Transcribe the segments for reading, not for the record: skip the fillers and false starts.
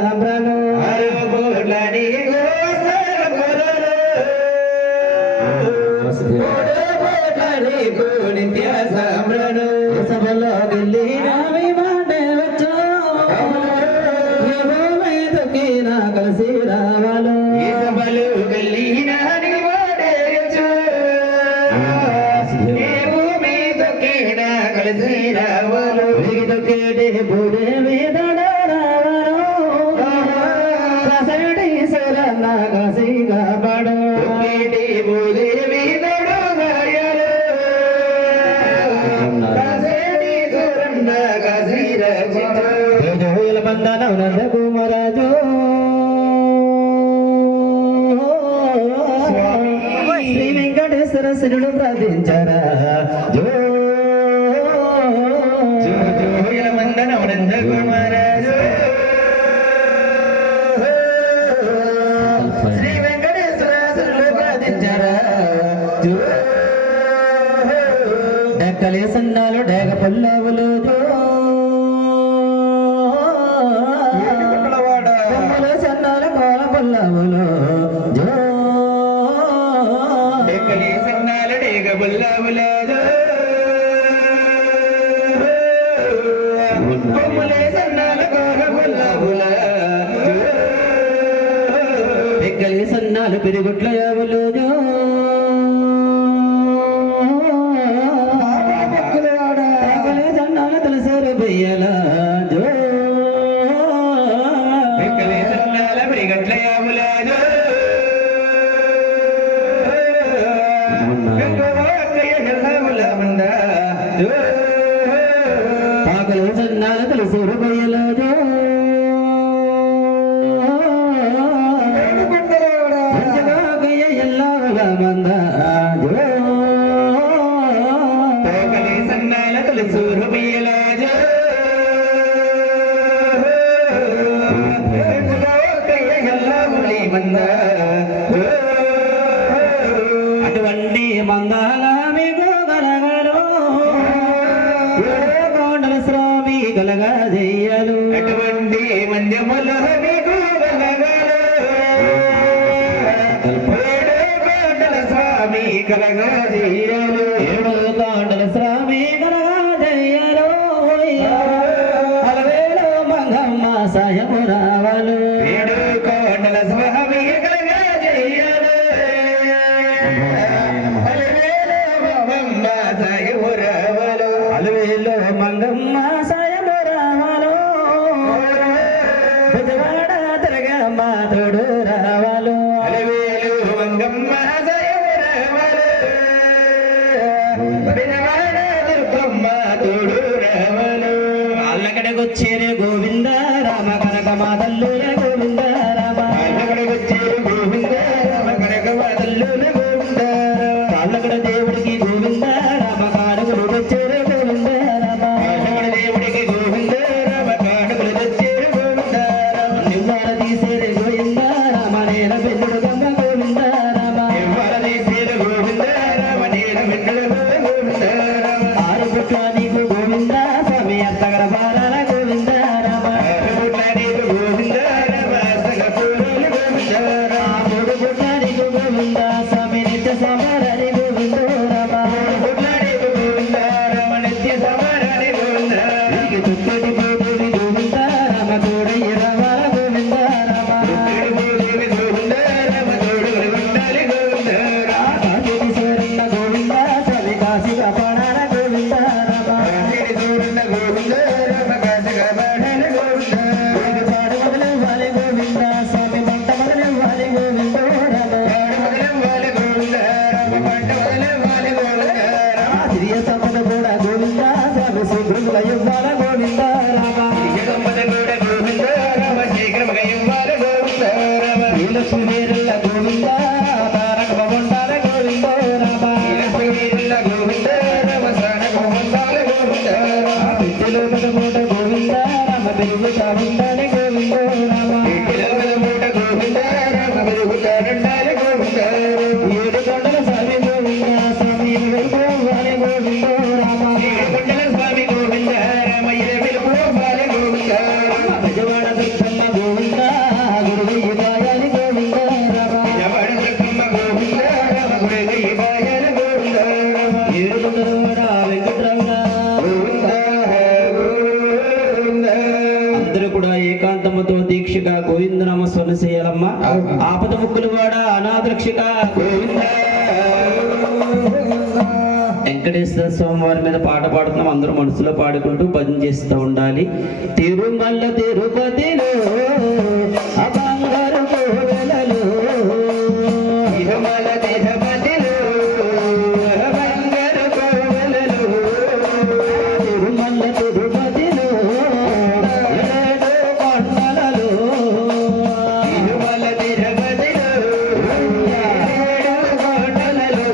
సాంబ్రను నిత్య సాంబ్రను సభలో ఢిల్లీ రావి మాటే వచ్చో తొక్కిన కలిసి రావాలో సభలు ఢిల్లీ నాని మాటే వచ్చో తొక్కిన కలిసి రావాలో తొక్కేటి పూడే వేదడ రావాలో కసడి సరన్న కసిగా పడో తొక్కేటి పూడే నంద కుమరాజు శ్రీ వెంకటేశ్వర శిరుడు ప్రార్థించరా నంద కుమరాజు శ్రీ వెంకటేశ్వర శిరుడు ప్రార్థించరా డెక్కలే సన్నాలు డేగ పల్లవులు పల్లవులో డెక్కలే సన్నాలు డేగ పల్లవులో కొమ్మలే సన్నాలు కోర పల్లవుల డెక్కలే సన్నాలు పెరుగుట్ల యావులో డెక్కలే సన్నాలు తులసారు బెయ్యల పాకలు సన్నాలు తులసూరు బయలదు ఎల్లాగా మంద సన్నాల తులసూరు బయలదు మంద అటువంటి మందాగా మీకు కలగలు కోండల స్వామి కలగా చెయ్యలు అటువంటి మంద్యముల మీకు కలగలు కోండల స్వామి కలగా చెయ్యలు ఏడు కోండల స్వామి కలగా చెయ్యలు అలవేలు మంగమ్మ సాయము రావలు ఏడు కోండల స్వామి కలగా చెయ్యలు అలవేలు మంగమ్మ సాయము రావాలో బుధవాడ తిరగమ్మ తోడు రావాలో అలవేలు మంగమ్మ సాయము రావాలో బుధవాడ దుర్గమ్మ తోడు రావాలో అల్లకడకొచ్చేరే గోవింద రామ కనక మాతల్లుల గోవింద రామ అల్లకడకొచ్చేరే గోవింద రామ కనక మాతల్లుల గోవింద అల్లకడ దేవుడికి గోవింద రామ కాడుగులు వచ్చేరే గోవింద రామ అల్లకడ దేవుడికి గోవింద రామ కాడుగులు వచ్చేరే గోవింద రామ నివ్వాల తీసేరే గోవింద రామ నేల పెన్నుడు గమ్మ గోవింద రామ నివ్వాల తీసేరే గోవింద రామ నేల పెన్నుడు గోవింద రామ ఆరు పుట్ల నీకు గోవింద స్వామి అత్తగర బారాల గోవింద రామ ఆరు పుట్ల నీకు గోవింద రామ అత్తగర పూరల గోవింద రామ మూడు పుట్ల నీకు గోవింద స్వామి నిత్య సమారాని గోవింద రామ పుట్ల నీకు గోవింద రామ నిత్య సమారాని గోవింద నీకు తుక్కటి పోతుడి గోవింద రామ తోడయ్య రావాల గోవింద రామ తుక్కటి పోతుడి గోవింద రామ తోడుగులు ఉండాలి గోవింద రామ కాశీ సూరన్న గోవింద స్వామి కాశీ కాపాడాల గోవింద రామ కాశీ సూరన్న గోవింద రామ కాశీ కాపాడాల గోవింద నీకు పాడు మొదలవ్వాలి గోవింద స్వామి మంట మొదలవ్వాలి గోవింద రామ పాడు మొదలవ్వాలి గోవింద రామ మంట మొదలవ్వాలి గోవింద రామ సిరియ సంపద కూడా గోవింద స్వామి శీఘ్రముల ఇవ్వాల గోవింద రామ సిరియ సంపద కూడా గోవింద రామ శీఘ్రముగా ఇవ్వాల గోవింద రామ నీలక్ష్మి వీరుల గోవింద తారక భవండాల గోవింద రామ నీలక్ష్మి వీరుల గోవింద రామ తారక భవండాల గోవింద రామ పిచ్చిలో పదమూట గోవింద రామ పెరుగు చావుండాలి గోవింద రామ పిచ్చిలో పదమూట గోవింద రామ పెరుగు చావుండాలి గోవింద ఏడు కొండల స్వామి గోవింద స్వామి వెలుగువాలి గోవింద రామ ఏడు కొండల స్వామి గోవింద రామ వెలుగువాలి గోవింద రామ బెజవాడ దుర్గమ్మ గోవింద దీక్షక గోవిందనామ స్వర్ణ చేయాలమ్మ ఆపద ముక్కులు వాడ అనాథరక్షక గోవింద. వెంకటేశ్వర స్వామి వారి మీద పాట పాడుతున్నాం, అందరూ మనసులో పాడుకుంటూ భజన చేస్తూ ఉండాలి. తిరుమల తిరుపతిలో అబంగారు కోవెలలో, తిరుమల తిరుపతిలో అబంగారు కోవెలలో, తిరుమల తిరుపతిలో ఏడు కొండలలో, తిరుమల తిరుపతిలో ఏడు కొండలలో,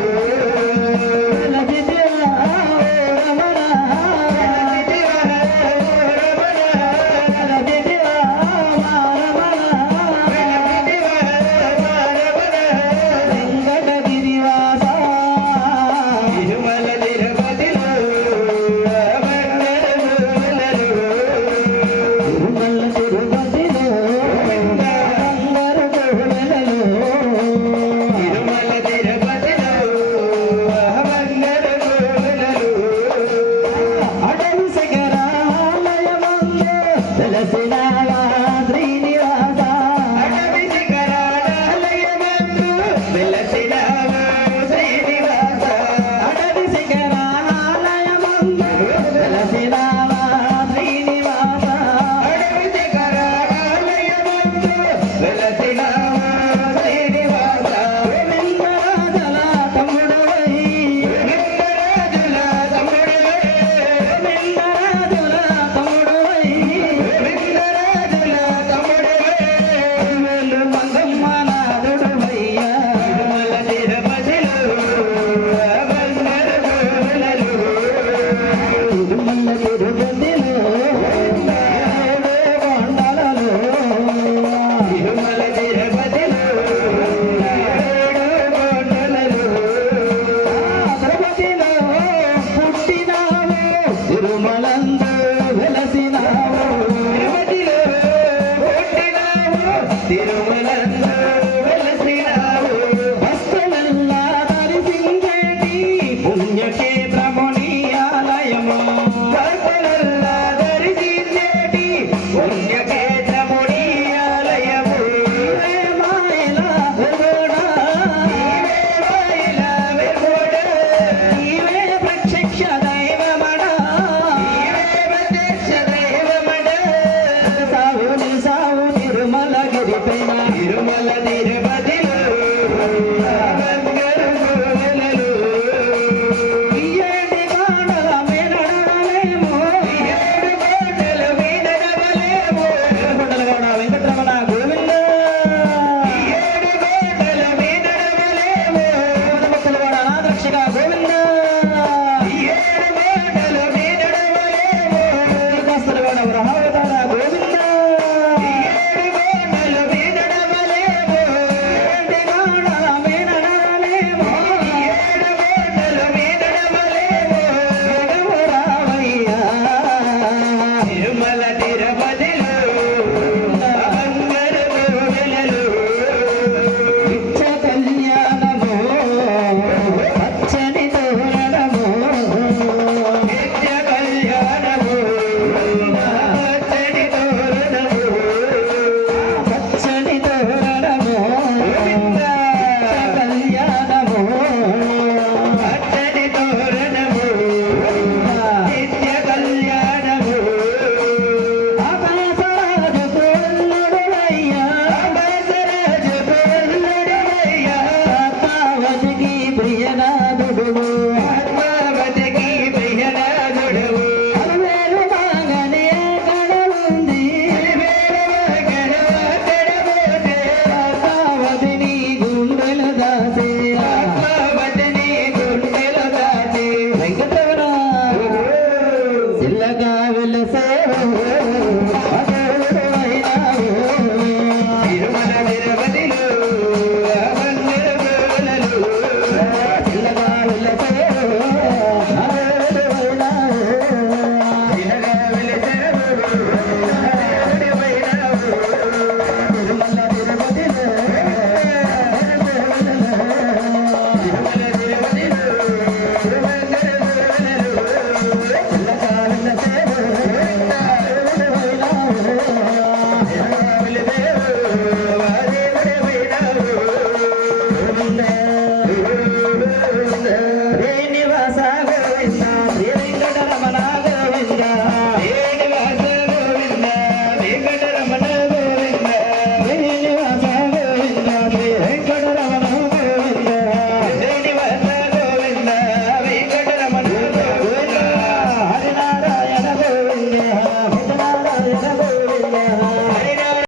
తిరుమల